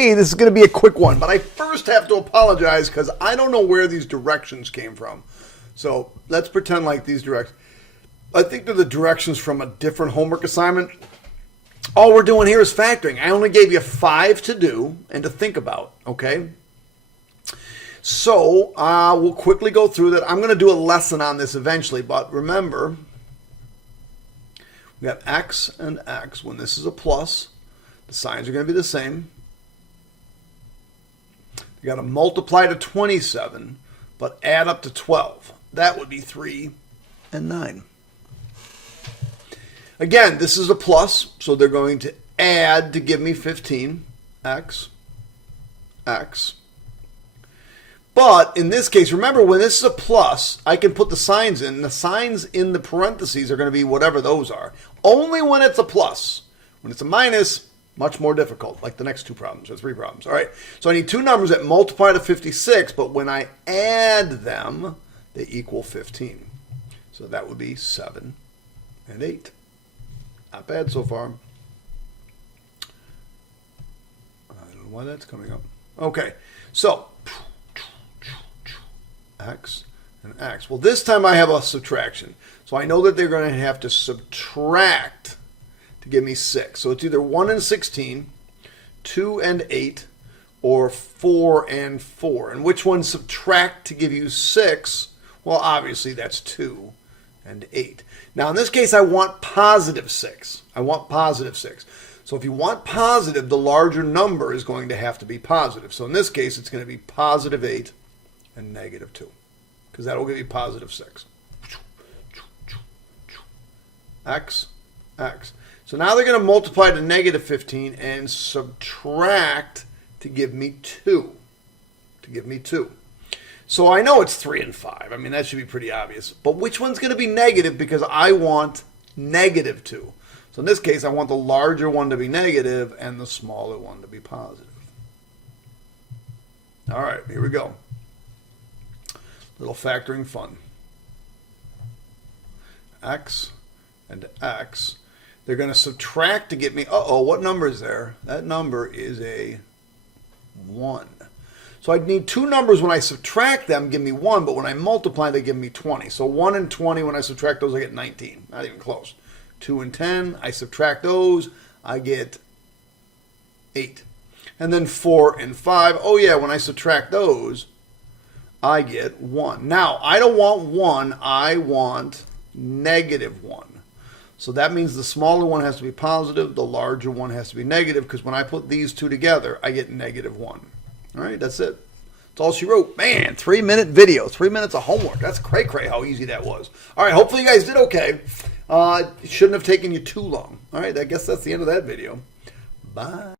today this is going to be a quick one, but I first have to apologize because I don't know where these directions came from. So let's pretend like these directions. I think they're the directions from a different homework assignment. All we're doing here is factoring. I only gave you 5 to do and to think about, okay? So we'll quickly go through that. I'm going to do a lesson on this eventually, but remember, we got x and x. When this is a plus, the signs are going to be the same. You got to multiply to 27, but add up to 12. That would be 3 and 9. Again, this is a plus, so they're going to add to give me 15, x, x. But in this case, remember, when this is a plus, I can put the signs in. The signs in the parentheses are going to be whatever those are. Only when it's a plus. When it's a minus, much more difficult, like the next 2 problems or 3 problems. All right, so I need 2 numbers that multiply to 56, but when I add them, they equal 15. So that would be 7 and 8. Not bad so far. I don't know why that's coming up. Okay, so x and x. Well, this time I have a subtraction. So I know that they're going to have to subtract to give me 6. So it's either 1 and 16, 2 and 8, or 4 and 4. And which one subtract to give you 6? Well, obviously that's 2 and 8. Now, in this case, I want positive 6. I want positive 6. So if you want positive, the larger number is going to have to be positive. So in this case, it's going to be positive 8 and negative 2, because that will give you positive 6. X, x. So now they're going to multiply to negative 15 and subtract to give me 2. To give me 2. So I know it's 3 and 5. I mean, that should be pretty obvious. But which one's going to be negative? Because I want negative 2. So in this case, I want the larger one to be negative and the smaller one to be positive. All right, here we go. Little factoring fun. X and x. They're going to subtract to get me, what number is there? That number is a 1. So I'd need 2 numbers when I subtract them, give me 1, but when I multiply, they give me 20. So 1 and 20, when I subtract those, I get 19. Not even close. 2 and 10, I subtract those, I get 8. And then 4 and 5, oh yeah, when I subtract those, I get 1. Now, I don't want 1, I want negative 1. So that means the smaller one has to be positive, the larger one has to be negative, because when I put these 2 together, I get negative 1. All right, that's it. That's all she wrote. Man, 3-minute video, 3 minutes of homework. That's cray-cray how easy that was. All right, hopefully you guys did okay. It shouldn't have taken you too long. All right, I guess that's the end of that video. Bye.